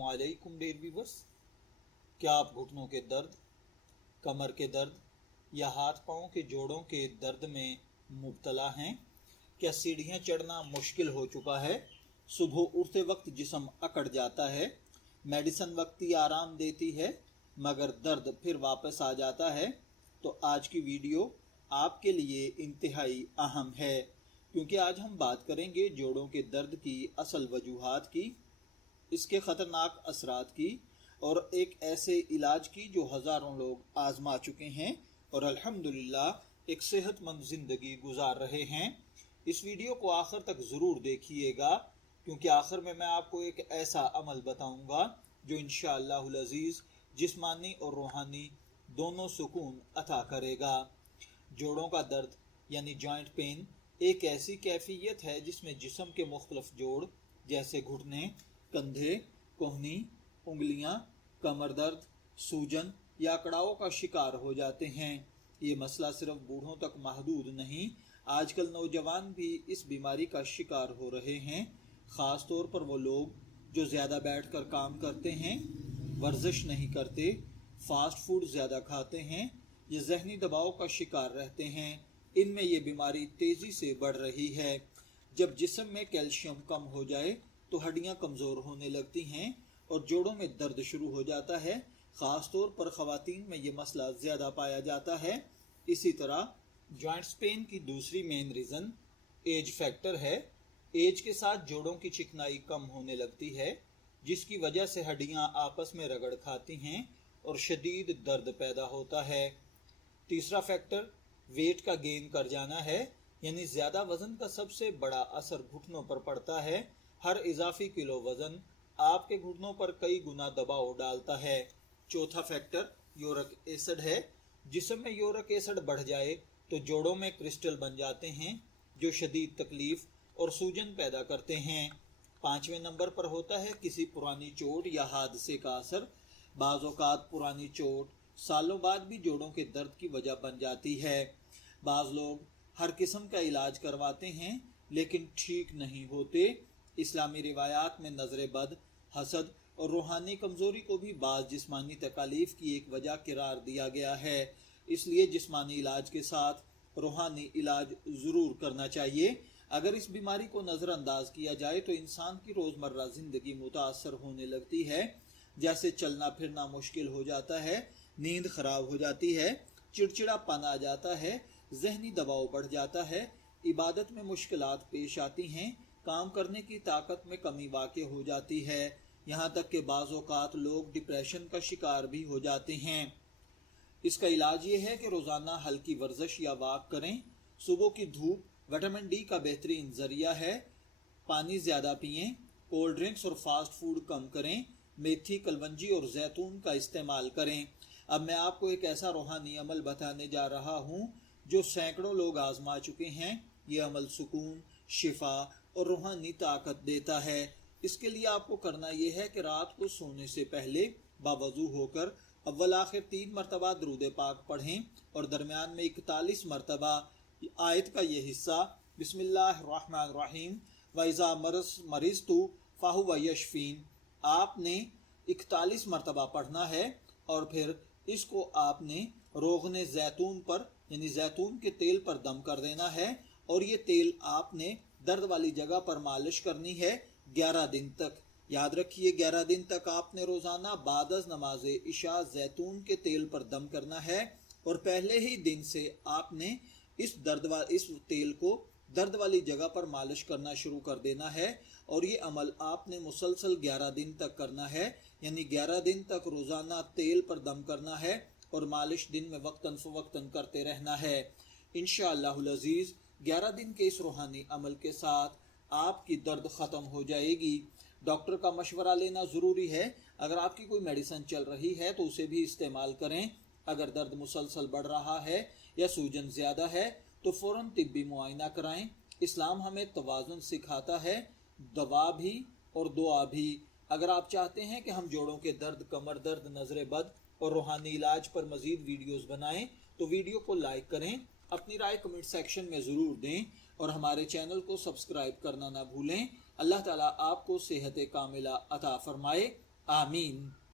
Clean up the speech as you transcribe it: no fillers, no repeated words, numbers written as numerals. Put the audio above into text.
अस्सलामुअलैकुम dear viewers. क्या आप घुटनों के दर्द, कमर के दर्द या हाथ पाँव के जोड़ों के दर्द में मुब्तला हैं? क्या सीढ़ियाँ चढ़ना मुश्किल हो चुका है? सुबह उठते वक्त जिस्म अकड़ जाता है? मेडिसिन वक्ती आराम देती है मगर दर्द फिर वापस आ जाता है? तो आज की वीडियो आपके लिए इंतहाई अहम है, क्योंकि आज हम बात करेंगे जोड़ों के दर्द की असल वजूहात की, इसके ख़तरनाक असरात की और एक ऐसे इलाज की जो हज़ारों लोग आजमा चुके हैं और अल्हम्दुलिल्लाह एक सेहतमंद ज़िंदगी गुजार रहे हैं। इस वीडियो को आखिर तक ज़रूर देखिएगा, क्योंकि आखिर में मैं आपको एक ऐसा अमल बताऊंगा जो इंशाअल्लाहुल अज़ीज़ जिस्मानी और रूहानी दोनों सुकून अता करेगा। जोड़ों का दर्द यानी जॉइंट पेन एक ऐसी कैफियत है जिसमें जिस्म के मुख्तलिफ जोड़ जैसे घुटने, कंधे, कोहनी, उंगलियां, कमर दर्द, सूजन या अकड़ाव का शिकार हो जाते हैं। ये मसला सिर्फ बूढ़ों तक महदूद नहीं, आजकल नौजवान भी इस बीमारी का शिकार हो रहे हैं। ख़ास तौर पर वो लोग जो ज़्यादा बैठकर काम करते हैं, वर्जिश नहीं करते, फास्ट फूड ज़्यादा खाते हैं या जहनी दबाव का शिकार रहते हैं। इनमें ये बीमारी तेज़ी से बढ़ रही है। जब जिस्म में कैल्शियम कम हो जाए तो हड्डियां कमज़ोर होने लगती हैं और जोड़ों में दर्द शुरू हो जाता है। ख़ास तौर पर ख़वातीन में ये मसला ज़्यादा पाया जाता है। इसी तरह जॉइंट्स पेन की दूसरी मेन रीज़न एज फैक्टर है। एज के साथ जोड़ों की चिकनाई कम होने लगती है, जिसकी वजह से हड्डियां आपस में रगड़ खाती हैं और शदीद दर्द पैदा होता है। तीसरा फैक्टर वेट का गेन कर जाना है, यानी ज़्यादा वज़न का सबसे बड़ा असर घुटनों पर पड़ता है। हर इजाफी किलो वज़न आपके घुटनों पर कई गुना दबाव डालता है। चौथा फैक्टर यूरिक एसिड है। जिस्म में यूरिक एसिड बढ़ जाए तो जोड़ों में क्रिस्टल बन जाते हैं जो शदीद तकलीफ और सूजन पैदा करते हैं। पाँचवें नंबर पर होता है किसी पुरानी चोट या हादसे का असर। बाज़ औक़ात पुरानी चोट सालों बाद भी जोड़ों के दर्द की वजह बन जाती है। बाज़ लोग हर किस्म का इलाज करवाते हैं लेकिन ठीक नहीं होते। इस्लामी रिवायात में नज़र बद, हसद और रूहानी कमज़ोरी को भी बाज़ जिस्मानी तकालीफ की एक वजह करार दिया गया है। इसलिए जिस्मानी इलाज के साथ रूहानी इलाज ज़रूर करना चाहिए। अगर इस बीमारी को नज़रअंदाज किया जाए तो इंसान की रोज़मर्रा ज़िंदगी मुतासर होने लगती है। जैसे चलना फिरना मुश्किल हो जाता है, नींद खराब हो जाती है, चिड़चिड़ापन आ जाता है, जहनी दबाव बढ़ जाता है, इबादत में मुश्किलात पेश आती हैं, काम करने की ताकत में कमी वाक़ई हो जाती है। यहाँ तक कि बाज़ औक़ात लोग डिप्रेशन का शिकार भी हो जाते हैं। इसका इलाज ये है कि रोज़ाना हल्की वर्जिश या वॉक करें। सुबह की धूप विटामिन डी का बेहतरीन ज़रिया है। पानी ज़्यादा पिएं, कोल्ड ड्रिंक्स और फास्ट फूड कम करें, मेथी, कलवंजी और जैतून का इस्तेमाल करें। अब मैं आपको एक ऐसा रूहानी अमल बताने जा रहा हूँ जो सैकड़ों लोग आजमा चुके हैं। ये अमल सुकून, शिफा और रूहानी ताकत देता है। इसके लिए आपको करना यह है कि रात को सोने से पहले बावजू होकर अव्वल आखिर 3 मरतबा दुरूद पाक पढ़ें और दरमियान में 41 मरतबा आयत का ये हिस्सा बिस्मिल्लाहिर्रहमानिर्रहीम वइज़ा मरिज़तु फ़हुव यशफ़ीन आपने 41 मरतबा पढ़ना है और फिर इसको आपने रोगने जैतून पर यानी जैतून के तेल पर दम कर देना है और ये तेल आपने दर्द वाली जगह पर मालिश करनी है 11 दिन तक। याद रखिए 11 दिन तक आपने रोज़ाना बादज नमाज इशा जैतून के तेल पर दम करना है और पहले ही दिन से आपने इस तेल को दर्द वाली जगह पर मालिश करना शुरू कर देना है और ये अमल आपने मुसलसल 11 दिन तक करना है, यानी 11 दिन तक रोज़ाना तेल पर दम करना है और मालिश दिन में वक्तन फ़वक्तन करते रहना है। इंशाअल्लाहुल अज़ीज़ 11 दिन के इस रूहानी अमल के साथ आपकी दर्द ख़त्म हो जाएगी। डॉक्टर का मशवरा लेना ज़रूरी है। अगर आपकी कोई मेडिसिन चल रही है तो उसे भी इस्तेमाल करें। अगर दर्द मुसलसल बढ़ रहा है या सूजन ज़्यादा है तो फ़ौरन तिब्बी मुआयना कराएं। इस्लाम हमें तवाज़ुन सिखाता है, दवा भी और दुआ भी। अगर आप चाहते हैं कि हम जोड़ों के दर्द, कमर दर्द, नज़र बद और रूहानी इलाज पर मज़ीद वीडियोज़ बनाएं तो वीडियो को लाइक करें, अपनी राय कमेंट सेक्शन में ज़रूर दें और हमारे चैनल को सब्सक्राइब करना ना भूलें। अल्लाह ताला आपको सेहत कामिला अता फरमाए। آمین۔